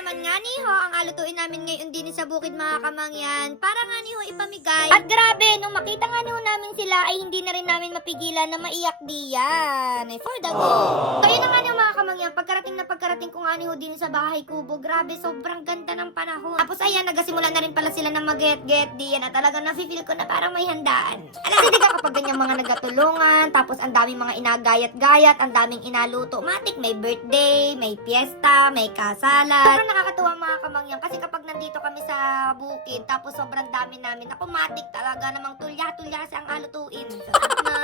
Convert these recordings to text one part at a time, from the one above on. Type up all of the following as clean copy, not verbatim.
naman nga ni ho, ang alutuin namin ngayon din sa bukid mga kamangyan. Para nga ni ho ipamigay. At grabe, nung makita nga ni ho namin sila ay hindi na rin namin mapigilan na maiyak diyan. Ay for the go. So yun na nga ni ho mga kamangyan, pagkarating ko nga ni ho din sa bahay kubo, grabe sobrang ganda ng panahon. Tapos ayan, nagasimula na rin pala sila na mag-get diyan at talagang nafe-feel ko na parang may handaan. Alam, hindi ka kapag ganyan mga nagatulungan, tapos ang daming mga inagayat-gayat, ang daming inaluto. Matik, may birthday, may fiesta, may kasalan. Sobrang nakakatuwa mga kamangyan kasi kapag nandito kami sa bukid, tapos sobrang dami namin, ako matik talaga namang tulya-tulya ang alutuin.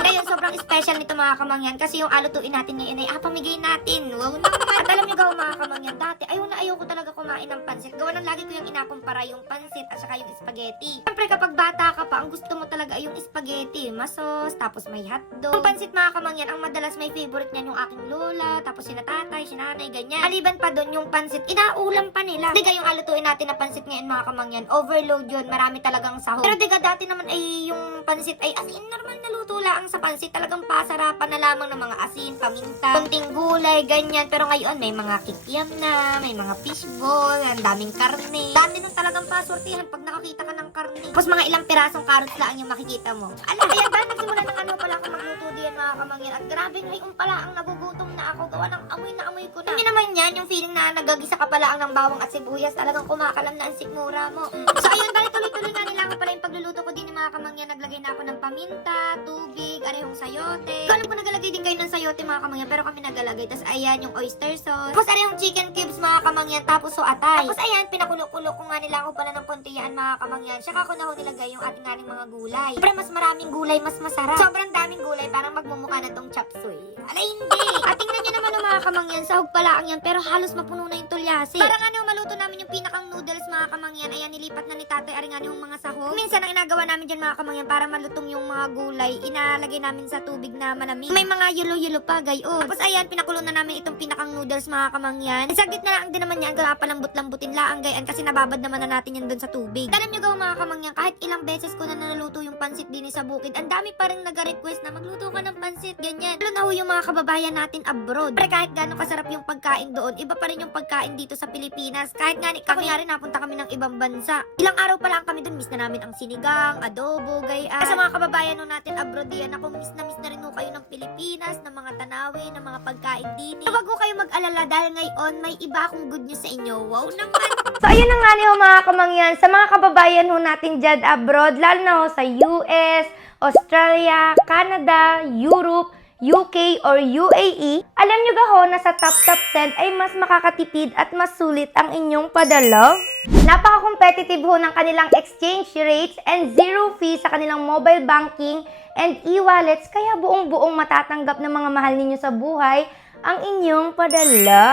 Ngayon, sobrang special nito mga kamangyan kasi yung alutuin natin ngayon ay pamigay natin. Wow naman. At alam niyo gaw mga kamangyan, dati ayaw ko talaga kumain ng pansit. Gawa ng lagi ko yung inakumpara yung pansit at saka yung spaghetti. Siyempre kapag bata ka pa, ang gusto mo talaga ay yung spaghetti, masos, tapos may hotdog. Yung pansit mga kamangyan, ang madalas may favorite niyan yung aking lola, tapos sina tatay, sinanay, ganyan. Aliban pa doon yung pansit, inaulam pa nila. Diga yung alutuin natin na pansit ngayon mga kamangyan, overload yun, marami talagang sahog. Pero diga dati naman ay yung pansit ay as in normal na luto lang sa pansit, talagang pasarapan na lamang ng mga asin, paminta, kunting gulay, ganyan. Pero ngayon may mga kikiam na, may mga fishball, ang daming karne. Dami nung talagang paswertihan pag nakakita ka ng karne. Tapos mga ilang pirasong carrots lang yung makikita mo. Alam, kaya ba nagsimula ng ano pala ako magluto diyan mga kamangyan. At grabe ngayon pala ang nagugutom na ako. Gawa ng amoy na amoy ko na. Hindi naman yan, yung feeling na nagagisa ka pala ang ng bawang at sibuyas. Talagang kumakalam na ang sikmura mo. So ayun, dahil tuloy-tuloy nga nila ako pala yung pagluluto ko din ng mga kamangyan. Naglagay na ako ng paminta, tubig, arehong sayote. Alam ko nagalagay din kayo ng sayote mga kamangyan, pero kami nagalagay. Tapos ayan, yung oyster sauce. Tapos arehong chicken cubes mga kamangyan, tapos so atay. Tapos ayan, pinakulo-kulo ko nga nila ako pala ng kontiyan mga kamangyan. Saka ko na ho nilagay yung ating ating mga gulay. Siyempre mas maraming gulay, mas masarap. Sobrang daming gulay, parang magmumukha na tong chop suey. Alay, hindi. At tingnan nyo naman mga kamangyan, sahog pala ang yan, pero halos mapuno na yung tulyasi. Parang ano, maluto namin yung pinakang noodles mga kamangyan. Ayan, nilipat na ni tatay, aring ano yung mga sahog. Minsan ang inagawa namin dyan mga kamangyan, para malutong yung mga gulay, inalagay namin sa tubig na malamig. May mga yulo-yulo pa, gayon. Tapos ayan, pinakulo na namin itong pinakang noodles mga kamangyan. Saglit na lang din naman yan, kaya palambot-lambutin lang gayon kasi nababad naman na natin yan doon sa tubig. Alam nyo gaw mga kamangyan, kahit ilang beses ko na naluto yung pansit din sa bukid, ang dami pa rin nag-request na magluto ka ng pansit, ganyan. Lalo na ho yung mga kababayan natin abroad. Pero kahit gano'ng kasarap yung pagkain doon, iba pa rin yung pagkain dito sa Pilipinas. Kahit nga kunyari napunta kami ng ibang bansa. Ilang araw pa lang kami doon, miss na namin ang sinigang, adobo, gayaan. Sa mga kababayan natin abroad diyan, ako miss na rin ho kayo ng Pilipinas, ng mga tanawin, ng mga pagkain din. So wag ho kayo mag-alala dahil ngayon may iba akong good news sa inyo. Wow naman! So, ayun na nga niyo mga kamangyan, sa mga kababayan ho natin dyan abroad, lalo na ho sa US, Australia, Canada, Europe, UK, or UAE, alam nyo ga ho na sa TapTap Send ay mas makakatipid at mas sulit ang inyong padala? Napaka-competitive ho ng kanilang exchange rates and zero fee sa kanilang mobile banking and e-wallets, kaya buong-buong matatanggap ng mga mahal ninyo sa buhay ang inyong padala.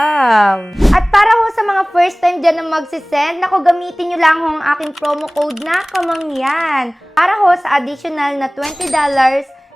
At para ho sa mga first time dyan na magsisend, naku, gamitin nyo lang ho ang aking promo code na kamangyan para ho sa additional na $20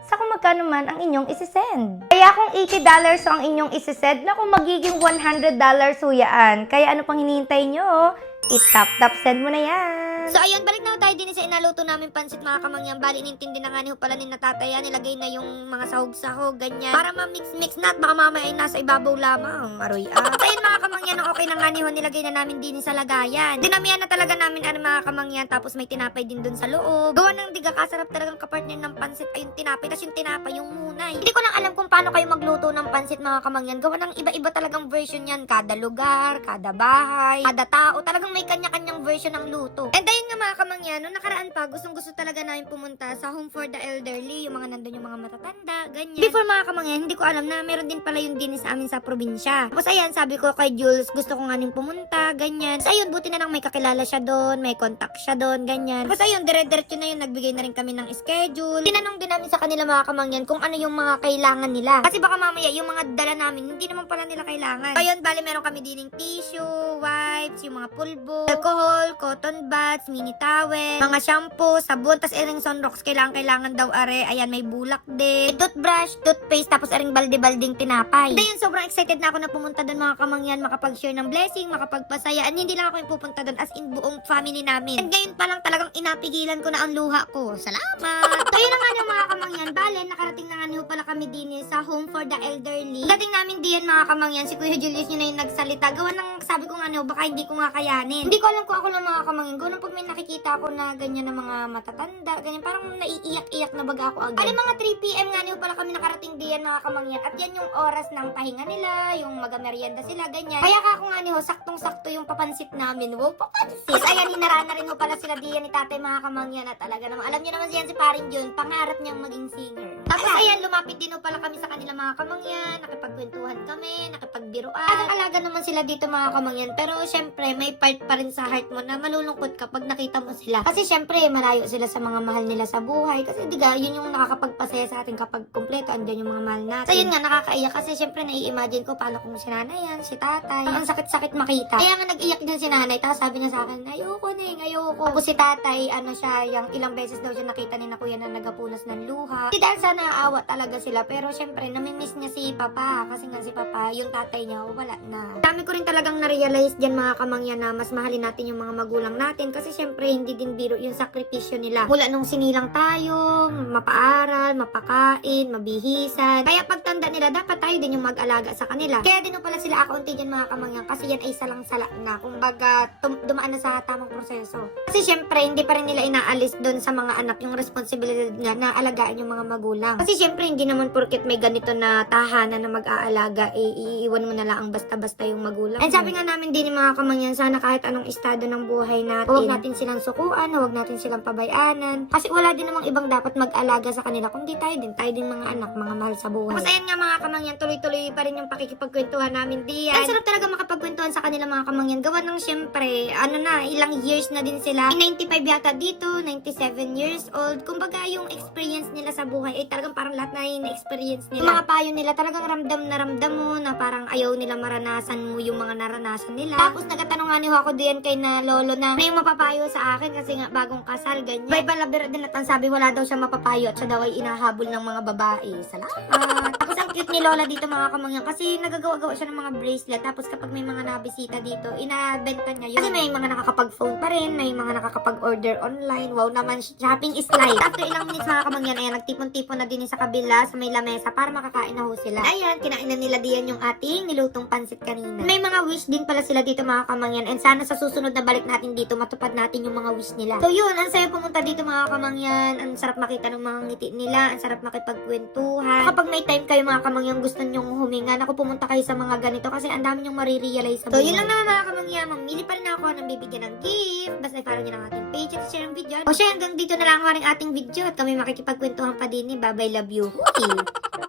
sa kung magkano man ang inyong isisend. Kaya kung $80 ho ang inyong isisend, naku, magiging $100 ho yaan. Kaya ano pang hinihintay nyo? I-tap-tap send mo na yan. So ayun, balik na tayo din sa inaluto namin pansit mga kamangyan. Bali, nintindi na nga niyo pala ni natataya. Nilagay na yung mga sahog-sahog, ganyan. Para ma-mix-mix na at baka mamaya ay nasa ibabaw lamang. Aroy ah. So ayun mga kamangyan, okay na nga niyo, nilagay na namin din sa lagayan. Dinamihan na talaga namin mga kamangyan. Tapos may tinapay din dun sa loob. Gawa ng diga, kasarap talagang kapartner ng pansit ay yung tinapay. Tapos yung tinapay, yung munay. Hindi ko lang alam kung paano kayo magluto ng pansit mga kamangyan. Gawa ng iba-iba talagang version yan. Kada lugar, kada bahay, kada tao. Talagang may kanya-kanyang version ng luto. And ayun nga mga kamangyan, noong nakaraan pa, gustong-gusto talaga namin pumunta sa Home for the Elderly, yung mga nandun yung mga matatanda, ganyan. Before mga kamangyan, hindi ko alam na meron din pala yung dinis sa amin sa probinsya. Tapos ayan, sabi ko kay Jules, gusto ko nga ning pumunta, ganyan. Tapos ayun, buti na lang may kakilala siya doon, may contact siya doon, ganyan. Tapos ayun, dire-diretso na yun, nagbigay na rin kami ng schedule. Tinanong din namin sa kanila mga kamangyan kung ano yung mga kailangan nila. Kasi baka mamaya yung mga dala namin, hindi naman pala nila kailangan. So ayun, bali meron kami dining tissue, wipes, yung mga pulbo, alcohol, cotton buds, mini towel, mga shampoo, sabon, tas ering sunrocks, kailangan daw are. Ayan, may bulak din, may toothbrush, toothpaste, tapos ering balde-balding tinapay. Then sobrang excited na ako na pumunta doon mga kamangyan, makapag-share ng blessing, makapagpasaya, and hindi lang ako yung pupunta doon, as in buong family namin. And ngayon pa lang talagang inapigilan ko na ang luha ko. Salamat! So yun na nga yung mga kamangyan, bale, nakarating na nga niyo pala kami din sa home for the elderly. Dating namin diyan mga kamangyan, si Kuya Julius yun na yung nagsalita. Gawa ng sabi ko nga baka hindi ko nga kayanin. Hindi ko alam kung ako lang mga kamangyan. Gawa ng pag may nakikita ako na ganyan na mga matatanda, ganyan, parang naiiyak-iyak na baga ako agad. Alam, mga 3 p.m. nga niyo pala kami nakarating diyan mga kamangyan. At yan yung oras ng pahinga nila, yung magamerienda sila, ganyan. Kaya ka ako nga saktong-sakto yung papansit namin. Wow, papansit! Ayan, hinarana rin pala sila diyan ni tatay mga kamangyan. At talaga naman, alam niyo naman siyan si Paring Jun, pangarap niyang maging singer. Tapos ayan, lumapit din pala kami sa kanila mga kamangyan, nakipagkwentuhan kami, nakipagbiruan. Alaga naman sila dito mga kamangyan, pero syempre may part pa rin sa heart mo na malulungkot kapag nakita mo sila. Kasi syempre malayo sila sa mga mahal nila sa buhay. Kasi diga, yun yung nakakapagpasaya sa atin kapag kumpleto andyan yung mga mahal natin. So yun nga, nakakaiyak kasi syempre nai-imagine ko paano kung si nanay yan, si tatay. Ang sakit-sakit makita. Kaya nga nag-iyak din si nanay, tapos sabi niya sa akin, ayoko ayoko. Tapos si tatay, yung ilang beses daw siya nakita ni na kuya na nagapunas ng luha. Hindi dahil sa naawa talaga sila, pero syempre namimiss niya si papa, kasi nga si papa, yung tatay niya, wala na. Dami ko rin talagang na-realize dyan mga kamangyan na mas mahalin natin yung mga magulang natin, kasi syempre hindi din biro yung sakripisyo nila. Mula nung sinilang tayo, mapaaral, mapakain, mabihisan. Kaya pagtanda nila, dapat tayo din yung mag-alaga sa kanila. Kaya din pala sila akaunti dyan mga kamangyan, kasi yan ay salang-sala na. Kumbaga, dumaan na sa tamang proseso. Kasi syempre, hindi pa rin nila inaalis doon sa mga anak yung responsibilidad nga na alagaan yung mga magulang. Kasi syempre, hindi naman porket may ganito na tahanan na mag-aalaga, iiwan mo na lang basta-basta yung magulang. And sabi nga namin din mga kamangyan, sana kahit anong estado ng buhay natin, huwag natin silang sukuan, huwag natin silang pabayanan. Kasi wala din namang ibang dapat mag-alaga sa kanila, kundi tayo din mga anak, mga mahal sa buhay. Tapos ayan nga mga kamangyan, tuloy-tuloy pa rin yung pakikipagkwentuhan namin diyan. Ang sarap talaga makapagkwentuhan sa kanila mga kamangyan. Gawa ng syempre, ilang years na din sila. 95 yata dito, 97 years old. Kumbaga yung experience nila sa buhay ay talagang parang lahat na yung experience nila. Yung mga payo nila talagang ramdam mo na parang ayaw nila maranasan mo yung mga naranasan nila. Tapos nagtatanong nga ako diyan kay na lolo na may mapapayo sa akin kasi nga bagong kasal, ganyan. May balabira din at ang sabi wala daw siya mapapayo at siya daw ay inahabol ng mga babae. Salamat! Tapos ang cute ni lola dito mga kamangyan kasi nagagawa-gawa siya ng mga bracelet. Tapos kapag may mga nabisita dito, inabenta niya yun. Kasi may mga nakakapag-phone pa rin, may mga nakakapag-order online. Wow naman, shopping is life. After ilang minutes mga kamangyan, ayan, nagtipon-tipon na din sa kabila sa may lamesa para makakain na ho sila. Ayan, kinain na nila diyan yung ating nilutong pansit kanina. May mga wish din pala sila dito mga kamangyan and sana sa susunod na balik natin dito, matupad natin yung mga wish nila. So yun, ang saya pumunta dito mga kamangyan. Ang sarap makita ng mga ngiti nila, ang sarap makipagkwentuhan. Kapag may time kayo mga kamangyan, gusto nyong huminga, naku, pumunta kayo sa mga ganito kasi ang dami nyong marirealize sa buhay. So yun lang naman mga kamangyan, mamili pa rin ako ng bibigyan ng gift. Basta i-follow nyo ng ating page at share ang video. O siya, hanggang dito na lang ako rin ating video at kami makikipagkwentuhan pa din ni Babay Love You. Hootie!